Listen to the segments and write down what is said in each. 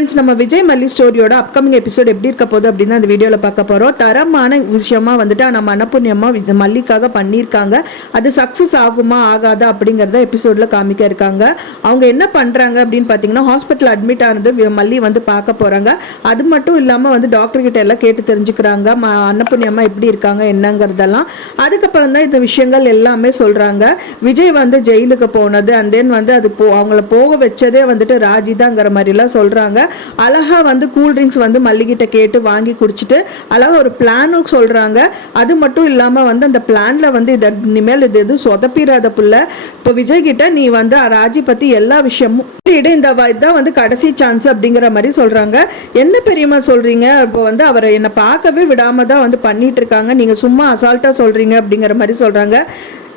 Friends நம்ம விஜய் மல்லி ஸ்டோரியோட upcoming episode எப்படி இருக்க போகுது அப்படின்னு அந்த வீடியோவில் பார்க்க போகிறோம் தரமான விஷயமா வந்துட்டு நம்ம அன்னபுண்ணியம்மா விஜய் மல்லிக்காக பண்ணியிருக்காங்க. அது சக்ஸஸ் ஆகுமா ஆகாதா அப்படிங்கிறத எபிசோடில் காமிக்க இருக்காங்க. அவங்க என்ன பண்ணுறாங்க அப்படின்னு பார்த்தீங்கன்னா ஹாஸ்பிட்டல் அட்மிட் ஆனது மல்லி வந்து பார்க்க போகிறாங்க அது மட்டும் இல்லாமல் வந்து டாக்டர்கிட்ட எல்லாம் கேட்டு தெரிஞ்சுக்கிறாங்க. ம அன்னபுண்ணியம்மா எப்படி இருக்காங்க என்னங்கிறதெல்லாம். அதுக்கப்புறம் தான் இந்த விஷயங்கள் எல்லாமே சொல்கிறாங்க விஜய் வந்து ஜெயிலுக்கு போனது அண்ட் தென் வந்து அது போ அவங்கள போக வச்சதே வந்துட்டு ராஜி தாங்கிற மாதிரிலாம் சொல்கிறாங்க அழகாக வந்து கூல் ட்ரிங்க்ஸ் வந்து மல்லிகிட்ட கேட்டு வாங்கி குடிச்சிட்டு அழகாக ஒரு பிளானும் சொல்கிறாங்க அது மட்டும் இல்லாமல் வந்து அந்த பிளானில் வந்து இதை இனிமேல் இது எதுவும் சொதப்பிடாத பிள்ளை. இப்போ விஜய்கிட்ட நீ வந்து ராஜி பற்றி எல்லா விஷயமும் இந்த இதான் வந்து கடைசி சான்ஸ் அப்படிங்கிற மாதிரி சொல்கிறாங்க என்ன பெரியம்மா சொல்கிறீங்க இப்போ வந்து அவரை என்னை பார்க்கவே விடாமல் தான் வந்து பண்ணிகிட்டு இருக்காங்க. நீங்கள் சும்மா அசால்ட்டாக சொல்கிறீங்க அப்படிங்கிற மாதிரி சொல்கிறாங்க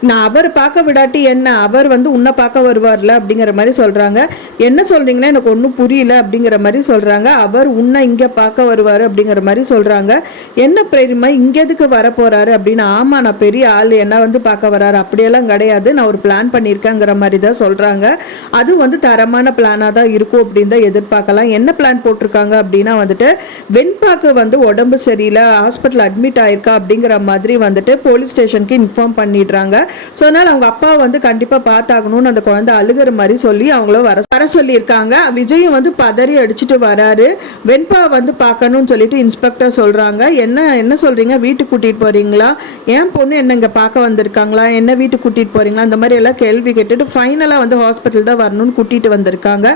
நான் அவர் பார்க்க விடாட்டி என்ன? அவர் வந்து உன்னை பார்க்க வருவார்ல அப்படிங்கிற மாதிரி சொல்கிறாங்க என்ன சொல்கிறீங்கன்னா எனக்கு ஒன்றும் புரியல அப்படிங்கிற மாதிரி சொல்கிறாங்க அவர் உன்னை இங்கே பார்க்க வருவார் அப்படிங்கிற மாதிரி சொல்கிறாங்க என்ன பிரேரிமா இங்கே எதுக்கு வர போகிறாரு அப்படின்னு? ஆமாம் நான் பெரிய ஆள் என்ன வந்து பார்க்க வராரு? அப்படியெல்லாம் கிடையாது. நான் ஒரு பிளான் பண்ணியிருக்கேங்கிற மாதிரி தான் சொல்கிறாங்க அது வந்து தரமான பிளானாக தான் இருக்கும் அப்படின்னு தான் எதிர்பார்க்கலாம். என்ன பிளான் போட்டிருக்காங்க அப்படின்னா வந்துட்டு வெண்பாக்கு வந்து உடம்பு சரியில்லை ஹாஸ்பிட்டல் அட்மிட் ஆயிருக்கா அப்படிங்கிற மாதிரி வந்துட்டு போலீஸ் ஸ்டேஷனுக்கு இன்ஃபார்ம் பண்ணிடுறாங்க. ஸோ அதனால் அவங்க அப்பா வந்து கண்டிப்பாக பார்த்தாகணும்னு அந்த குழந்தை அழுகிற மாதிரி சொல்லி அவங்கள வர வர சொல்லியிருக்காங்க. விஜயும் வந்து பதறி அடிச்சுட்டு வராரு. வெண்பா வந்து பார்க்கணும்னு சொல்லிட்டு இன்ஸ்பெக்டர் சொல்கிறாங்க என்ன என்ன சொல்கிறீங்க வீட்டுக்கு கூட்டிகிட்டு போகிறீங்களா என் பொண்ணு என்ன இங்கே பார்க்க வந்திருக்காங்களா? என்ன வீட்டுக்கு கூட்டிகிட்டு போகிறீங்களா அந்த மாதிரி எல்லாம் கேள்வி கேட்டுட்டு ஃபைனலாக வந்து ஹாஸ்பிட்டல் தான் வரணும்னு கூட்டிகிட்டு வந்திருக்காங்க.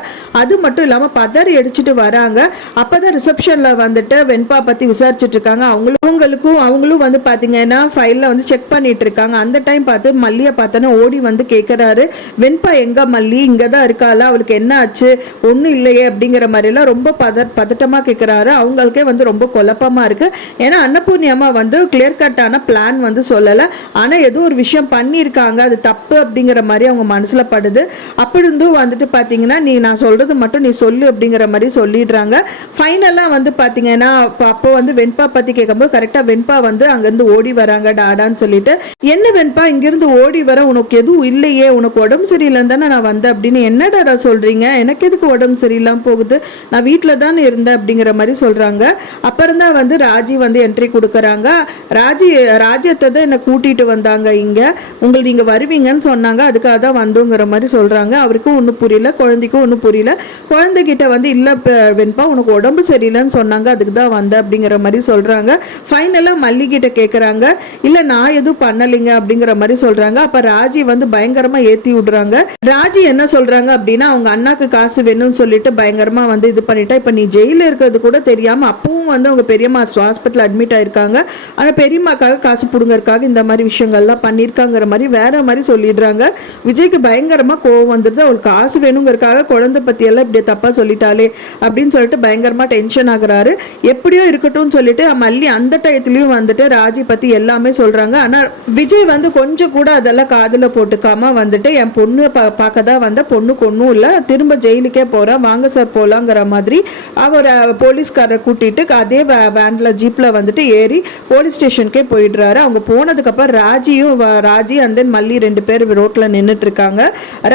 அது மட்டும் இல்லாமல் பதறி அடிச்சுட்டு வராங்க. அப்போ தான் ரிசப்ஷனில் வந்துட்டு வெண்பா பற்றி விசாரிச்சுட்டு இருக்காங்க. அவங்களும் அவங்களுக்கும் அவங்களும் வந்து பார்த்தீங்கன்னா ஃபைலில் வந்து செக் பண்ணிட்டு இருக்காங்க. அந்த டைம் பார்த்து மல்லியை பார்த்தோன்னே ஓடி வந்து கேட்குறாரு வெண்பா எங்க மல்லி? இங்கே தான் இருக்காளா? அவளுக்கு என்ன ஆச்சு? ஒன்றும் இல்லையே அப்படிங்கிற மாதிரிலாம் ரொம்ப பத பதட்டமாக கேட்குறாரு அவங்களுக்கே வந்து ரொம்ப குழப்பமாக இருக்குது ஏன்னா அன்னபூர்ணி அம்மா வந்து கிளியர் கட்டான பிளான் வந்து சொல்லலை. ஆனால் ஏதோ ஒரு விஷயம் பண்ணியிருக்காங்க. அது தப்பு அப்படிங்கிற மாதிரி அவங்க மனசில் படுது. அப்படி இருந்தும் வந்துட்டு பார்த்தீங்கன்னா நீ நான் சொல்கிறது மட்டும் நீ சொல்லு அப்படிங்கிற மாதிரி சொல்லிடுறாங்க. ஃபைனலாக வந்து பார்த்தீங்கன்னா அப்போ அப்போ வந்து வெண்பா பற்றி கேட்கும்போது கரெக்டாக வெண்பா வந்து அங்கேருந்து ஓடி வராங்க டாடான்னு சொல்லிட்டு. என்ன வெண்பா? இங்கேருந்து ஓடி வர உனக்கு எதுவும் இல்லையே உனக்கு உடம்பு சரியில்லைன்னு தானே நான் வந்தேன் அப்படின்னு என்ன டாடா சொல்கிறீங்க எனக்கு எதுக்கு உடம்பு சரியில்லாமல் போகுது? நான் வீட்டில் தானே இருந்தேன் அப்படிங்கிற மாதிரி சொல்கிறாங்க அப்புறம் தான் வந்து ராஜி வந்து என்ட்ரி கொடுக்குறாங்க. ராஜி ராஜ்யத்தை தான் என்னை கூட்டிகிட்டு வந்தாங்க இங்கே. உங்களை நீங்கள் வருவீங்கன்னு சொன்னாங்க. அதுக்காக தான் வந்தோங்கிற மாதிரி சொல்கிறாங்க அவருக்கும் ஒன்றும் புரியல குழந்தைக்கும் ஒன்றும் புரியல. குழந்தைகிட்ட வந்து இல்லை வெண்பா உனக்கு உடம்பு சரியில்லைன்னு சொன்னாங்க. அதுக்கு தான் வந்தேன் அப்படிங்கிற மாதிரி சொல்கிறாங்க ஃபைனலாக மல்லிகிட்ட கேட்குறாங்க இல்லை நான் எதுவும் பண்ணலைங்க அப்படிங்கிற மாதிரி சொல்றாங்க. அப்ப ராஜி வந்து பயங்கரமா ஏத்தி விடுறாங்க. ராஜி என்ன சொல்றாங்க அப்படின்னா அவங்க அண்ணாக்கு காசு வேணும்னு சொல்லிட்டு பயங்கரமா வந்து இது பண்ணிட்டா. இப்ப நீ ஜெயில இருக்கிறது கூட தெரியாம அப்பவும் வந்து அவங்க பெரியம்மா ஹாஸ்பிட்டல் அட்மிட் ஆயிருக்காங்க. ஆனால் பெரியம்மாக்காக காசு புடுங்கறக்காக இந்த மாதிரி விஷயங்கள்லாம் பண்ணிருக்காங்கிற மாதிரி வேற மாதிரி சொல்லிடுறாங்க. விஜய்க்கு பயங்கரமா கோவம் வந்துடுது அவளுக்கு காசு வேணுங்கிறக்காக குழந்தை பத்தி எல்லாம் இப்படி தப்பா சொல்லிட்டாலே அப்படின்னு சொல்லிட்டு பயங்கரமா டென்ஷன் ஆகுறாரு. எப்படியோ இருக்கட்டும்னு சொல்லிட்டு மல்லி அந்த டயத்துலயும் வந்துட்டு ராஜி பத்தி எல்லாமே சொல்றாங்க. ஆனா விஜய் வந்து கொஞ்சம் கூட அதெல்லாம் காதில் போட்டுக்காம வந்துட்டு என் பொண்ணு பா பார்க்க தான் வந்த பொண்ணுக்கு ஒன்றும் இல்லை. திரும்ப ஜெயிலுக்கே போகிறேன் வாங்க சார் போகலாங்கிற மாதிரி அவர் போலீஸ்காரரை கூட்டிட்டு அதே வே வேனில் ஜீப்பில் வந்துட்டு ஏறி போலீஸ் ஸ்டேஷனுக்கே போயிடுறாரு. அவங்க போனதுக்கப்புறம் ராஜியும் ராஜி அண்ட் தென் மல்லி ரெண்டு பேர் ரோட்டில் நின்றுட்டு இருக்காங்க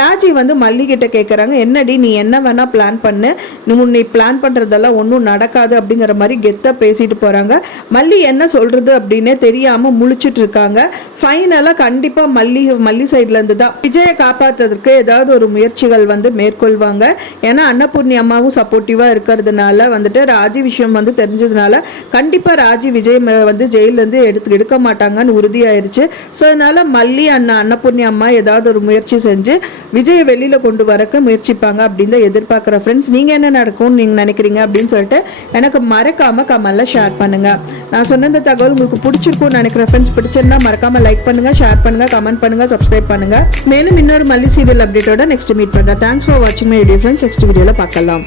ராஜி வந்து மல்லிகிட்ட கேட்குறாங்க என்னடி நீ என்ன வேணால் பிளான் பண்ணு. நீ உன்னை பிளான் பண்ணுறதெல்லாம் ஒன்றும் நடக்காது அப்படிங்கிற மாதிரி கெத்தாக பேசிட்டு போகிறாங்க மல்லி என்ன சொல்கிறது அப்படின்னே தெரியாமல் முழிச்சிட்டு இருக்காங்க ஃபைனலாக கண்டிப்பாக மல்லி மல்லி சைட்லேருந்து தான் விஜயை காப்பாற்றுறதுக்கு ஏதாவது ஒரு முயற்சிகள் வந்து மேற்கொள்வாங்க. ஏன்னா அன்னபூர்ணி அம்மாவும் சப்போர்ட்டிவாக இருக்கிறதுனால வந்துட்டு ராஜி விஷயம் வந்து தெரிஞ்சதுனால கண்டிப்பாக ராஜி விஜய் ம- வந்து ஜெயிலேருந்து எடுத்து எடுக்க மாட்டாங்கன்னு உறுதியாயிருச்சு. ஸோ அதனால் மல்லி அண்ணா அன்னபூர்ணி அம்மா ஏதாவது ஒரு முயற்சி செஞ்சு விஜயை வெளியில் கொண்டு வரக்கு முயற்சிப்பாங்க அப்படின்னு தான் எதிர்பார்க்குற ஃப்ரெண்ட்ஸ் நீங்கள் என்ன நடக்கும்னு நீங்கள் நினைக்கிறீங்க அப்படின்னு சொல்லிட்டு எனக்கு மறக்காமல் கமலில் ஷேர் பண்ணுங்கள் நான் சொன்ன இந்த தகவல் உங்களுக்கு பிடிச்சிருக்கும்னு நினைக்கிற ஃப்ரெண்ட்ஸ் பிடிச்சிருந்தா மறக்காமல் லைக் பண்ணுங்கள் ஷேர் பண்ணுங்கள் கமெண்ட் பண்ணுங்க சப்ஸ்கிரைப் பண்ணுங்க. மேலும் இன்னொரு மல்லி சீரியல் அப்டேட்டோட நெக்ஸ்ட் மீட் பண்ணுறேன் தேங்க்ஸ் ஃபார் வாட்சிங் மை வீடியோ ஃப்ரெண்ட்ஸ் நெக்ஸ்ட் வீடியோவில் பார்க்கலாம்.